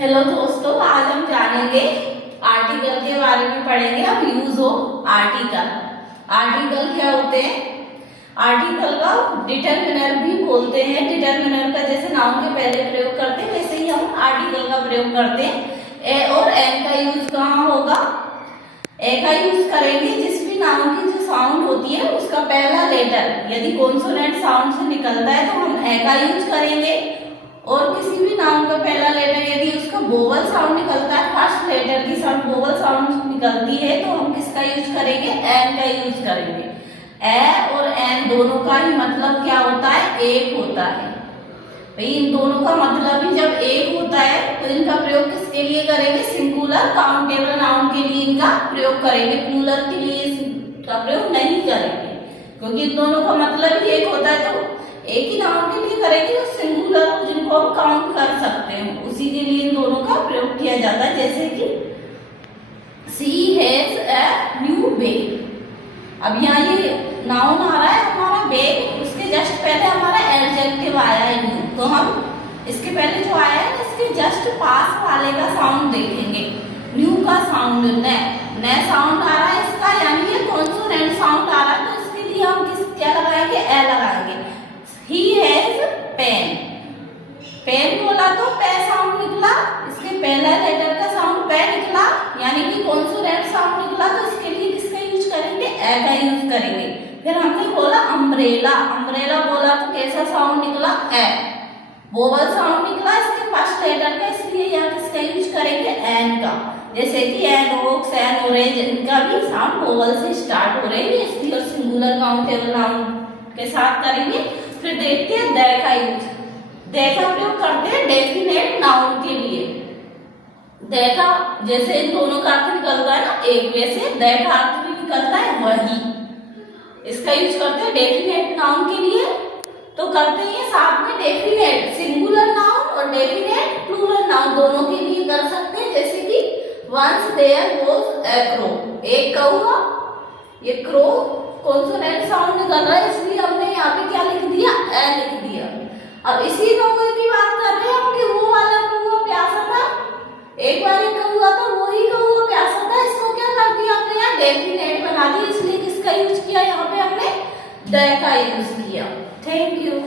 Hello दोस्तों, आज हम जानेंगे आर्टिकल के बारे में पढ़ेंगे। अब यूज ऑफ आर्टिकल। आर्टिकल क्या होते हैं? आर्टिकल का डिटरमिनर भी बोलते हैं। डिटरमिनर का जैसे नाउन के पहले प्रयोग करते हैं वैसे ही हम आर्टिकल का प्रयोग करते हैं। ए और एन का यूज कहाँ होगा? ए का यूज करेंगे जिस भी नाउन की जो साउंड होती है उसका पहला लेटर यदि कॉन्सोनेंट साउंड से निकलता है तो हम ए का यूज करेंगे, और किसी भी नाउन का पहला लेटर यदि उसका वोवल साउंड निकलता है, फर्स्ट लेटर की साउंड वोवल साउंड निकलती है तो हम किसका यूज करेंगे? एन का यूज करेंगे। ए और एन दोनों का ही मतलब क्या होता है? एक होता है। भाई इन दोनों का मतलब ही जब एक होता है तो इनका प्रयोग किसके लिए करेंगे? सिंगुलर काउंटेबल नाउन के लिए इनका प्रयोग करेंगे, प्लूरल के लिए इसका प्रयोग नहीं करेंगे, क्योंकि इन दोनों का मतलब ही एक होता है। तो एक ही नाउन के लिए करेंगे तो सिंगुलर जिनको हम काउंट कर सकते हैं उसी के लिए इन दोनों का प्रयोग किया जाता है। जैसे कि सी हैज ए न्यू बैग। अब यहाँ ये नाउन आ रहा है हमारा बैग, उसके जस्ट पहले हमारा एडजेक्टिव आया है न्यू, तो हम इसके पहले जो आया है इसके जस्ट पास वाले का साउंड देखेंगे। न्यू का साउंड न साउंड आ रहा है इसका, यानी ये कॉन्सोनेंट साउंड आ रहा है, तो इसके लिए हम क्या लगाएंगे? ए लगाएंगे। He has pen। पेन बोला तो पे साउंड निकला, इसके पहला लेटर का साउंड पे निकला, यानी कि कॉन्सोनेंट साउंड निकला, तो इसके लिए किसका यूज करेंगे? ए का यूज करेंगे। फिर हमने बोला अम्ब्रेला। अम्ब्रेला बोला तो कैसा साउंड निकला? ए। वोवल साउंड निकला इसके फर्स्ट लेटर का, इसलिए यहाँ किसका यूज करेंगे? एन का। जैसे कि एन ओक्स, एन ऑरेंज, इनका भी साउंड वोवल से स्टार्ट हो रहे हैं, इसलिए सिंगुलर काउंटेबल नाउन के साथ करेंगे। फिर देखते हैं दे का यूज। दे का प्रयोग करते हैं डेफिनेट नाउन के लिए। दे का जैसे इन दोनों का अर्थ निकलता है ना एक, वैसे दे का अर्थ भी निकलता है वही। इसका यूज करते हैं डेफिनेट नाउन के लिए, तो करते हैं साथ में डेफिनेट सिंगुलर नाउन और डेफिनेट प्लूरल नाउन दोनों के लिए कर सकते हैं। जैसे कि once there was a crow. एक कौवा, ये क्रो कॉन्सोनेंट साउंड निकल रहा है, इसलिए हमने यहाँ पे क्या लिख दिया? ए लिख दिया। अब इसी कौवे की बात कर रहे हैं हम कि वो वाला कौवा प्यासा था, एक बार एक कौवा था, वही कौवा प्यासा था, इसको क्या कर दिया हमने? यहाँ डेफिनेट बना दिया, इसलिए किसका यूज किया? यहाँ पे हमने दे का यूज किया। Thank you.